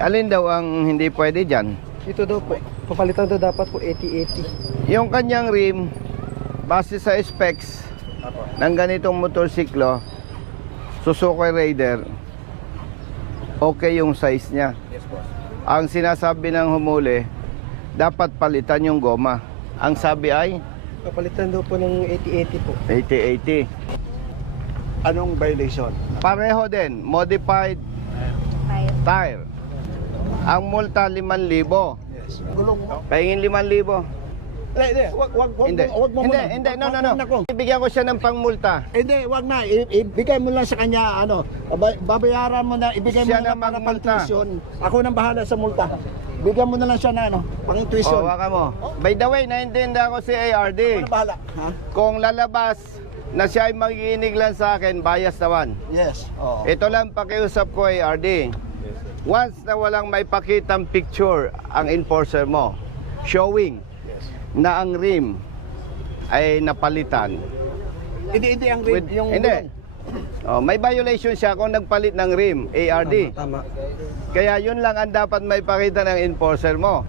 Alin daw ang hindi pwede dyan? Ito daw po, papalitan daw dapat po 80-80. Yung kanyang rim, base sa specs ng ganitong motorsiklo, Suzuki Raider, okay yung size niya. Yes, boss. Ang sinasabi ng humuli, dapat palitan yung goma. Ang sabi ay Papalitan daw po ng 80-80 po. 80-80. Anong violation? Pareho din, modified tire. Ang multa 5,000. Yes. Gulong mo. Pahingin 5,000. Hindi, wag mo muna. No. Ibigyan ko siya ng pangmulta. Hindi, wag na. Ibigay mo lang sa kanya, babayaran mo na, ibigay mo Siya na na para pang magmulta. tuition. Ako nang bahala sa multa. Bigyan mo na lang siya na, pang tuition. O, waka mo. By the way, naintindihan ko si ARD. Ako nang bahala. Ha? Kung lalabas na siya ay magiinig lang sa akin, bias naman. Yes. Oh. Ito lang pakiusap ko, ARD. Once na walang may pakitang picture ang enforcer mo, showing na ang rim ay napalitan. Hindi ang rim, yung Hindi. May violation siya kung nagpalit ng rim, ARD. Tama. Kaya yun lang ang dapat may pakita ng enforcer mo.